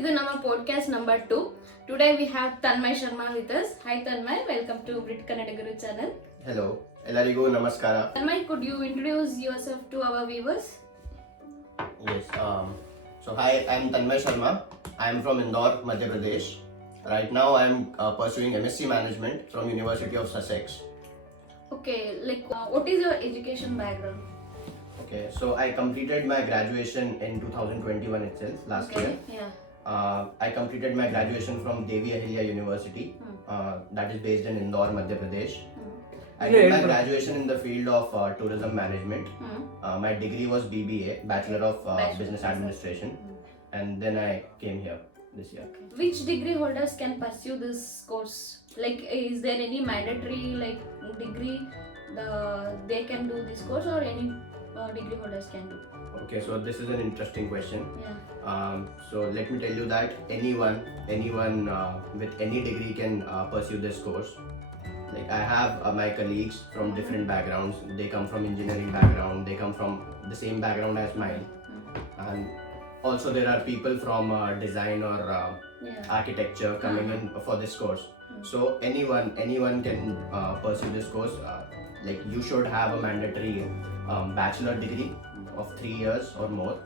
ಇದು ನಮ್ಮ podcast number 2. Today we have Tanmay Sharma with us. Hi Tanmay, welcome to Brit Kannadigaru channel. Hello, ಎಲ್ಲರಿಗೂ ನಮಸ್ಕಾರ. Tanmay, could you introduce yourself to our viewers? Yes. So hi, I'm Tanmay Sharma. I'm from Indore, Madhya Pradesh. Right now, I'm pursuing MSc Management from University of Sussex. Okay, what is your education background? Okay, so I completed my graduation in 2021 itself, last year. Yeah. I completed my graduation from Devi Ahilya University, that is based in Indore, Madhya Pradesh. I did my graduation in the field of tourism management. My degree was BBA, Bachelor of Business Administration, and then I came here this year. Okay. Which degree holders can pursue this course? Is there any mandatory degree they can do this course, or any degree holders can do? Okay, so this is an interesting question. Yeah. So let me tell you that anyone with any degree can pursue this course. Like I have my colleagues from different backgrounds. They come from engineering background. They come from the same background as mine. And also there are people from design or architecture coming in for this course. So anyone can pursue this course. Like you should have a mandatory bachelor degree of 3 years or more,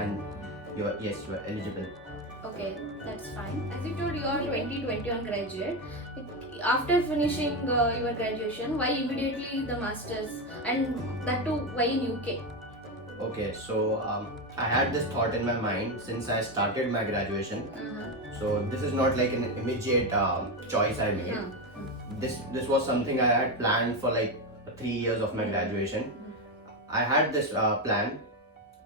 and you are eligible. Okay, that's fine. As you told, you are 2021 graduate. After finishing your graduation, why immediately the masters, and that too why in UK? Okay, so I had this thought in my mind since I started my graduation. So this is not like an immediate choice I made. This was something I had planned for like 3 years of my graduation. I had this plan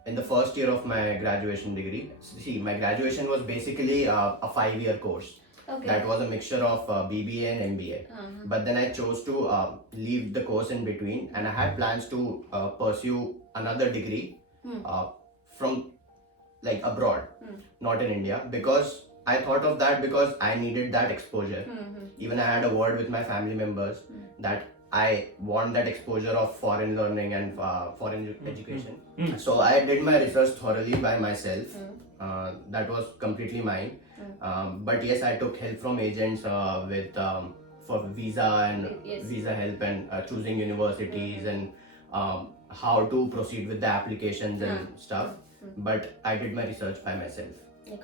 in the first year of my graduation degree. See, my graduation was basically a 5-year course. Okay. That was a mixture of BBA and MBA. But then I chose to leave the course in between, and I had plans to pursue another degree from like abroad, not in India, because I thought of that because I needed that exposure. Even I had a word with my family members that I want that exposure of foreign learning and foreign education. So I did my research thoroughly by myself. That was completely mine. But yes, I took help from agents for visa and visa help and choosing universities and how to proceed with the applications and stuff. But I did my research by myself.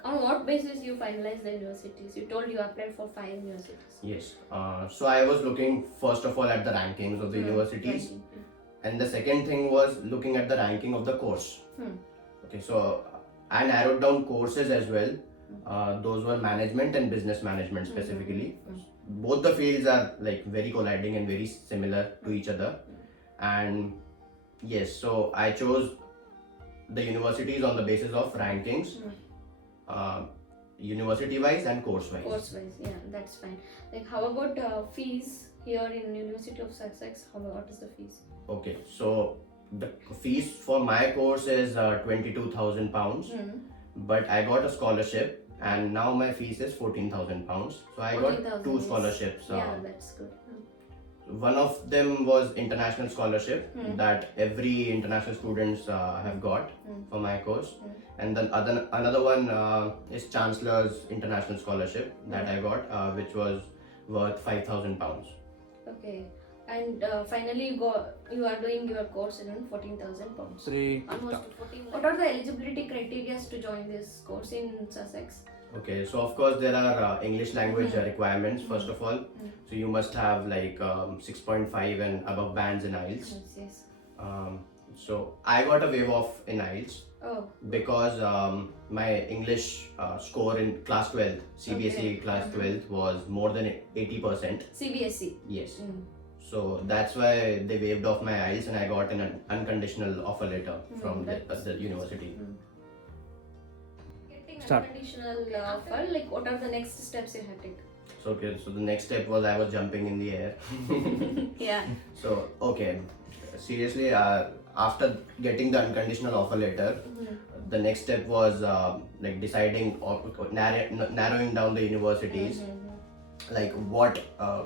On what basis you finalized the universities? You told you applied for 5 universities. Yes. So I was looking first of all at the rankings of the universities, and the second thing was looking at the ranking of the course. Okay, so I narrowed down courses as well. Those were management and business management specifically. Both the fields are like very colliding and very similar to each other. And yes, so I chose the universities on the basis of rankings. University wise and course wise. Course wise, yeah, that's fine. How about fees here in University of Sussex? What is the fees? Okay, so the fees for my course is £22,000, but I got a scholarship, and now my fees is £14,000. So I got 2 scholarships. Yeah, that's good. One of them was international scholarship that every international students have got for my course, and then another one is Chancellor's international scholarship that I got, which was worth £5,000. Okay, and finally you are doing your course in £14,000. Almost 14. What are the eligibility criteria to join this course in Sussex? Okay, so of course there are English language requirements first of all. So you must have like 6.5 and above bands in IELTS. Yes. So I got a waive off in IELTS because my English score in class 12, CBSE class 12 was more than 80%. CBSE? Yes. So that's why they waived off my IELTS, and I got an unconditional offer letter from the university. Unconditional offer, what are the next steps you have to take? So the next step was I was jumping in the air. Yeah. So seriously, after getting the unconditional offer letter, the next step was like deciding or narrowing down the universities. Like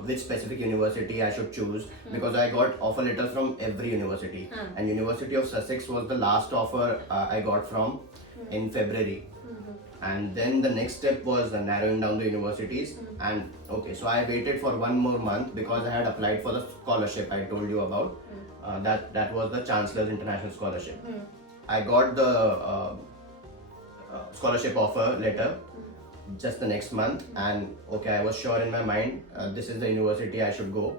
which specific university I should choose, because I got offer letters from every university, and University of Sussex was the last offer I got from in February. And then the next step was narrowing down the universities. And okay, so I waited for 1 more month because I had applied for the scholarship I told you about. That was the Chancellor's International Scholarship. I got the scholarship offer letter just the next month, and okay, I was sure in my mind this is the university I should go,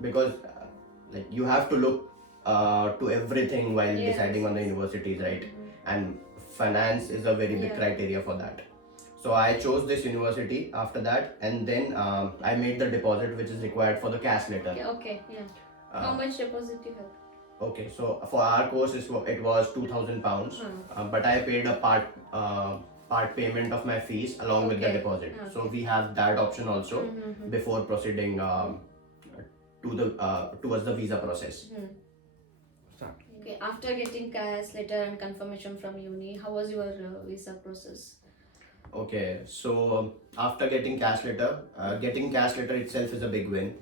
because like you have to look to everything while deciding on the universities, right? And finance is a very big criteria for that. So I chose this university after that, and then I made the deposit which is required for the cash letter. How much deposit you have? Okay, so for our course it was £2,000, but I paid a part payment of my fees along with the deposit. So we have that option also before proceeding towards the visa process. Okay, after getting cash letter and confirmation from uni, how was your visa process? Okay, so after getting cash letter itself is a big win.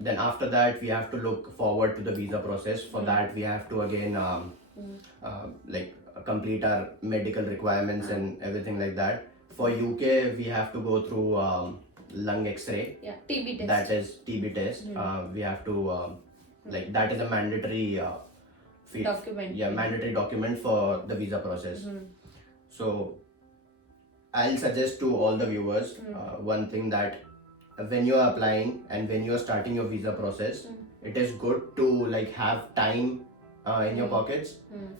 Then after that we have to look forward to the visa process. For that we have to again like complete our medical requirements and everything like that. For UK we have to go through lung x-ray. TB test. That is TB test. We have to like that is a mandatory document. Mandatory document for the visa process. So I'll suggest to all the viewers one thing, that when you are applying and when you are starting your visa process, it is good to like have time in your pockets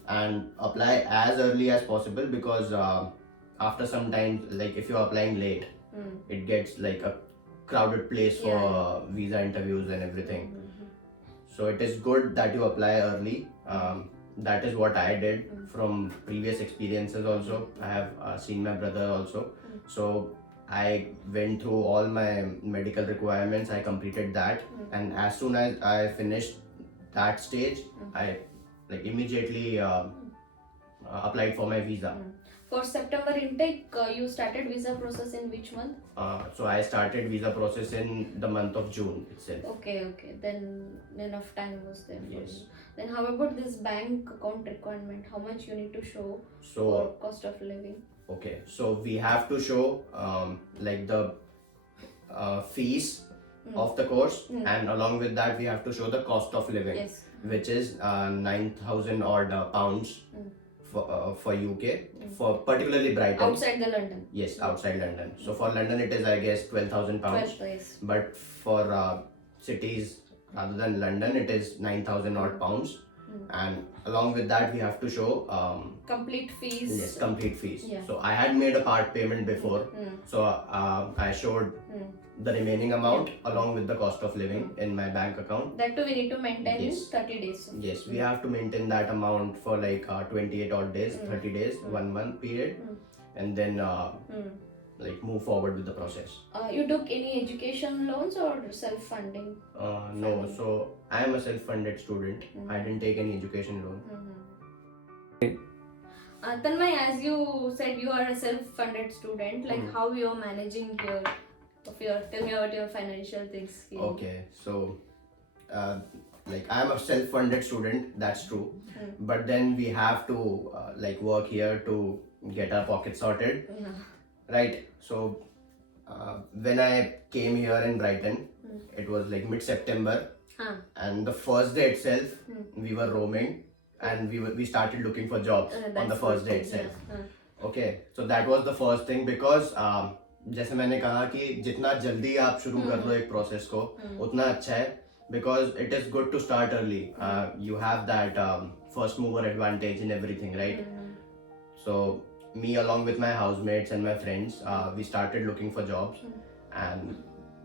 and apply as early as possible, because after some time, like if you are applying late, it gets like a crowded place for visa interviews and everything. So it is good that you apply early. That is what I did from previous experiences also. I have seen my brother also. So I went through all my medical requirements, I completed that, and as soon as I finished that stage, I like immediately applied for my visa. For September intake, you started visa process in which month? So I started visa process in the month of June itself. Okay. Then enough time was there for Yes. you. Then how about this bank account requirement? How much you need to show for cost of living? Okay, so we have to show like the fees of the course, and along with that we have to show the cost of living, which is 9,000 odd pounds for UK, for particularly Brighton. Outside the London? Yes, outside London. So for London it is, I guess, 12,000 pounds. 12, yes. But for cities rather than London, it is 9,000 odd pounds. And along with that we have to show complete fees. Yes, complete fees. So I had made a part payment before, so I showed the remaining amount along with the cost of living in my bank account. That too we need to maintain in 30 days. Yes, we have to maintain that amount for like 28 odd days, 30 days, 1 month period, and then like move forward with the process. You took any education loans or self-funding? No, so I am a self-funded student. I didn't take any education loan. Tanmay, as you said, you are a self-funded student. Like how you are managing your tell me about your financial things here. Okay, so like I am a self-funded student, that's true. But then we have to like work here to get our pockets sorted. Right, so when I came here in Brighton, it was like mid-September, and the first day itself, we were roaming, and we started looking for jobs on the first day itself. Okay, so that was the first thing, because जैसे मैंने कहा कि जितना जल्दी आप शुरू कर लो एक प्रोसेस को उतना अच्छा है, because it is good to start early. You have that first mover advantage in everything, right? So me along with my housemates and my friends, we started looking for jobs, and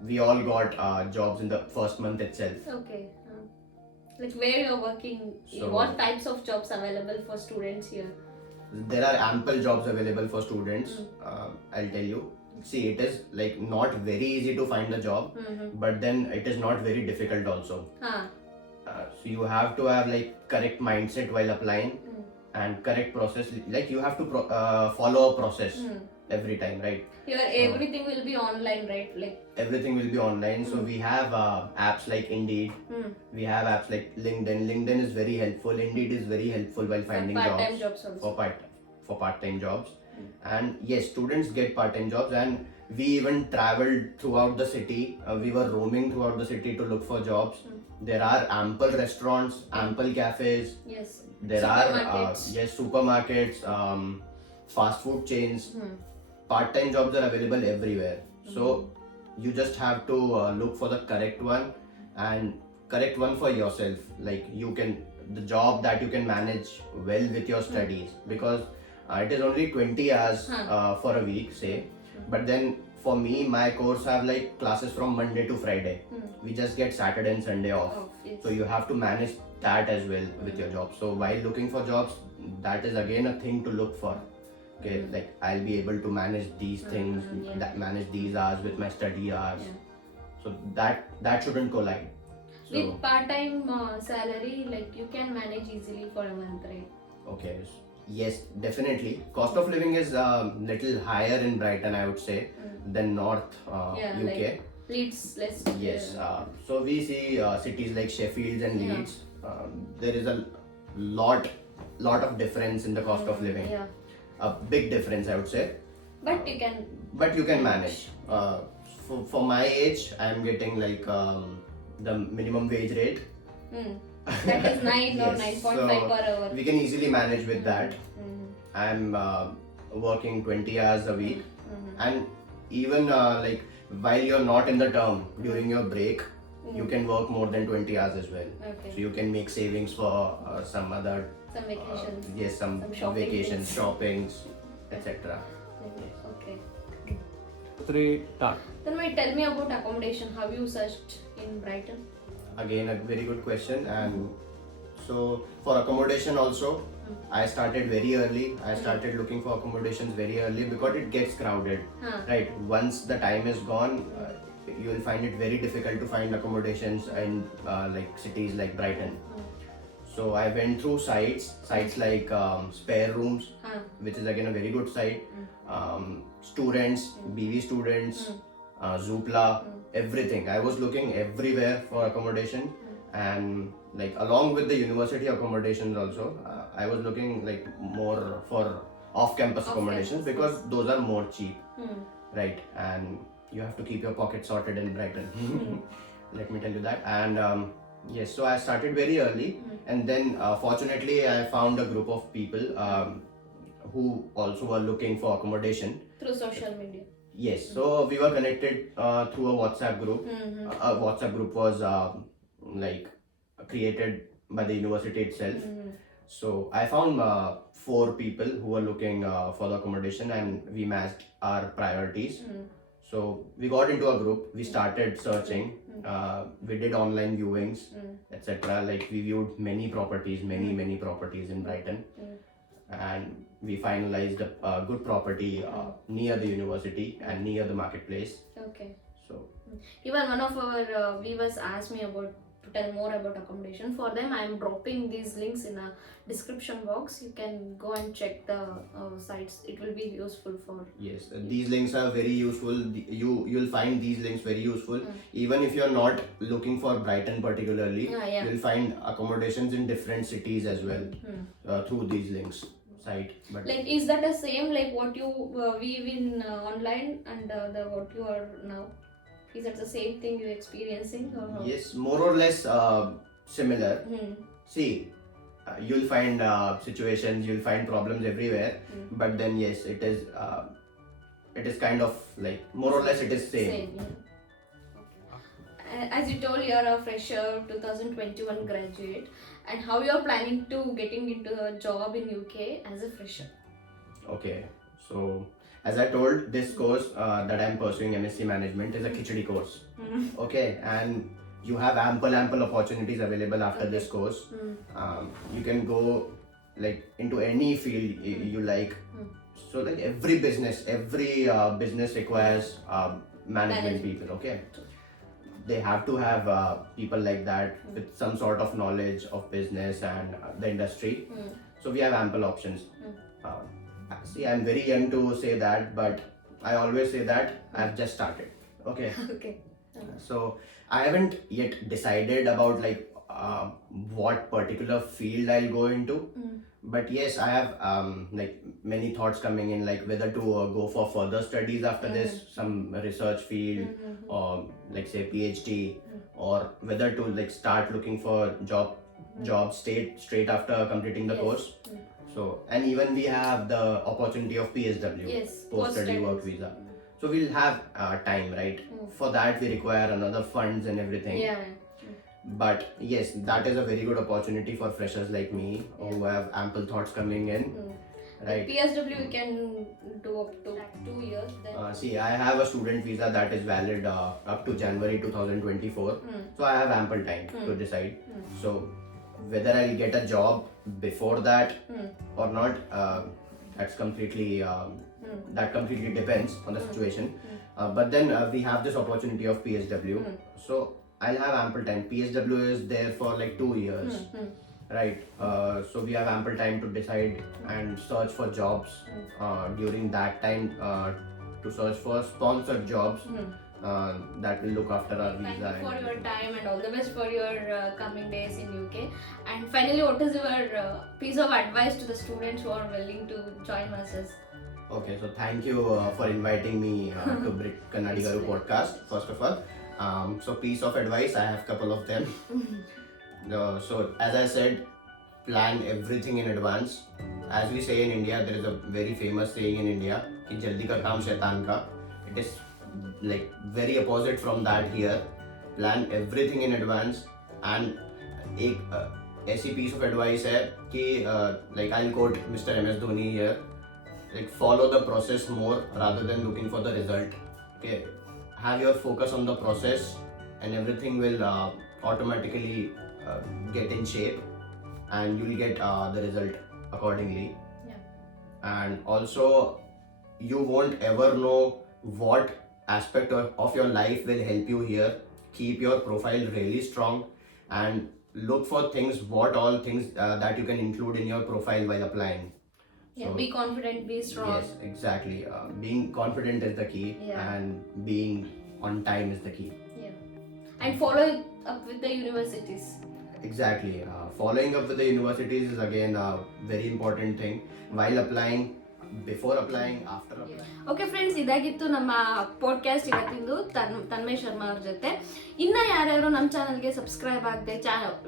we all got jobs in the first month itself. Okay. Like where you're working, So, what types of jobs available for students here? There are ample jobs available for students. I'll tell you. See, it is like not very easy to find a job, but then it is not very difficult also. So you have to have like correct mindset while applying, and correct process. Like you have to follow a process every time, right? Here everything will be online, right? Like everything will be online. So we have apps like Indeed. We have apps like LinkedIn. LinkedIn is very helpful. Indeed is very helpful while finding part-time jobs also. for part-time jobs. And yes, students get part-time jobs, and we even traveled throughout the city. We were roaming throughout the city to look for jobs. There are ample restaurants, ample cafes. Yes. There are supermarkets, fast food chains. Part-time jobs are available everywhere. So you just have to look for the correct one, and correct one for yourself. Like the job that you can manage well with your studies, because it is only 20 hours for a week, say. But then for me, my course have like classes from Monday to Friday. We just get Saturday and Sunday off. Yes. So you have to manage that as well with your job. So while looking for jobs, that is again a thing to look for. Okay, like I'll be able to manage these things, manage these hours with my study hours. So that shouldn't collide. So, with part-time salary, like you can manage easily for a month, right? Okay. Yes, definitely. Cost of living is little higher in Brighton, I would say, than North UK. Like Leeds, less. Yes. So we see cities like Sheffield and Leeds. There is a lot of difference in the cost of living. Yeah. A big difference, I would say. But you can. But you can manage. For my age, I am getting like the minimum wage rate. That is 9 or 9.5 so per hour. We can easily manage with that. I'm working 20 hours a week, and even like while you're not in the term, during your break, you can work more than 20 hours as well. Okay. So you can make savings for some other vacations. Yes, some shopping vacations, shoppings, etc. Okay. 3 start. Then wait, tell me about accommodation. How you searched in Brighton? Again, a very good question. And so for accommodation also, I started very early. I started looking for accommodations very early because it gets crowded. Right. Once the time is gone, you will find it very difficult to find accommodations in like cities like Brighton. So I went through sites like Spare Rooms, which is again a very good site. Students, BV Students, Zoopla, everything. I was looking everywhere for accommodation, and like along with the university accommodations also, I was looking like more for off-campus accommodations because those are more cheap, right? And you have to keep your pocket sorted in Brighton. Let me tell you that. And yes, so I started very early, and then fortunately I found a group of people who also were looking for accommodation through social media. Yes, so we were connected through a WhatsApp group. A WhatsApp group was like created by the university itself. So I found 4 people who were looking for the accommodation, and we matched our priorities. So we got into a group, we started searching, we did online viewings, etc. Like we viewed many properties in Brighton, and we finalized a good property near the university and near the marketplace. Okay. So even one of our viewers asked me to tell more about accommodation. For them, I am dropping these links in a description box. You can go and check the sites. It will be useful for. Yes, these links are very useful. You'll find these links very useful. Even if you're not looking for Brighton particularly, you'll find accommodations in different cities as well through these links. Site, but like, is that the same like what you weave in online and the what you are now? Is that the same thing you're experiencing? Or yes, more or less similar. See, you'll find situations, you'll find problems everywhere, but then yes, it is kind of like more or less it is same. As you told, you are a fresher 2021 graduate, and how you are planning to getting into a job in UK as a fresher? Okay, so as I told, this course that I'm pursuing, MSc Management, is a khichdi course. Okay, and you have ample opportunities available after this course. You can go like into any field you like. So like every business requires management people. Okay. They have to have people like that with some sort of knowledge of business and the industry. So we have ample options. See, I'm very young to say that, but I always say that I've just started. Okay. Okay. So I haven't yet decided about like what particular field I'll go into. But yes, I have like many thoughts coming in, like whether to go for further studies after this, some research field, or like say PhD, or whether to like start looking for job straight after completing the course. So, and even we have the opportunity of PSW, Yes, post-study work visa. So we'll have time, right? For that we require another funds and everything. Yeah. But yes, that is a very good opportunity for freshers like me who have ample thoughts coming in. Right. PSW you can do up to 2 years. Then. See, I have a student visa that is valid up to January 2024. So I have ample time to decide. So whether I'll get a job before that or not, that's completely that completely depends on the situation. But then we have this opportunity of PSW. So I'll have ample time. PSW is there for like 2 years. Right, so we have ample time to decide and search for jobs during that time, to search for sponsored jobs that will look after our visa. Thank you for your time and all the best for your coming days in UK. And finally, what is your piece of advice to the students who are willing to join masses? Okay, so thank you for inviting me to Brit Kannadigaru podcast, first of all. So piece of advice, I have a couple of them. So as I said, plan everything in advance. As we say in India, there is a very famous saying in India, कि जल्दी का काम शैतान का. It is like very opposite from that here. Plan everything in advance. And एक ऐसी piece of advice है कि like I'll quote Mr. MS Dhoni here, like follow the process more rather than looking for the result. Okay, have your focus on the process and everything will automatically get in shape and you will get the result accordingly. And also you won't ever know what aspect of your life will help you here. Keep your profile really strong and look for things, what all things that you can include in your profile while applying. Yeah, So, be confident, be strong. yes, exactly. Being confident is the key, and being on time is the key. And follow it up with the universities. Exactly. Following up with the universities is again a very important thing while applying, before applying, after applying. Okay friends, ಇದಾಗಿತ್ತು ನಮ್ಮ podcast ಇವತ್ತಿಂದು Tanmay Sharma ಅವ್ರ ಜೊತೆ. ಇನ್ನ ಯಾರ್ಯಾರು ನಮ್ಮ ಚಾನಲ್ಗೆ subscribe ಆಗದೆ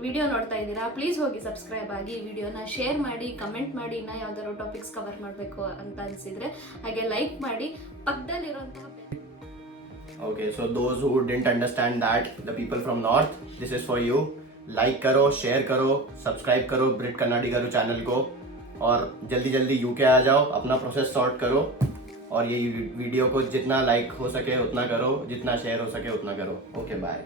video ನೋಡ್ತಾ ಇದ್ದೀರಾ, ಪ್ಲೀಸ್ ಹೋಗಿ ಸಬ್ಸ್ಕ್ರೈಬ್ ಆಗಿ, ವಿಡಿಯೋನ ಶೇರ್ ಮಾಡಿ, ಕಮೆಂಟ್ ಮಾಡಿ, ಇನ್ನ ಯಾವ್ದಾದ್ರು ಟಾಪಿಕ್ಸ್ ಕವರ್ ಮಾಡಬೇಕು ಅಂತ ಅನ್ಸಿದ್ರೆ ಹಾಗೆ ಲೈಕ್ ಮಾಡಿ, ಪಕ್ಕದಲ್ಲಿರುವಂತಹ. Okay, so those who didn't understand that, the people from north, this is for you. Like करो, शेयर करो, सब्सक्राइब करो ब्रिट कन्नाडिगारू चैनल को, और जल्दी जल्दी यूके आ जाओ, अपना प्रोसेस सॉर्ट करो, और ये वीडियो को जितना लाइक हो सके उतना करो, जितना शेयर हो सके उतना करो. Okay, bye.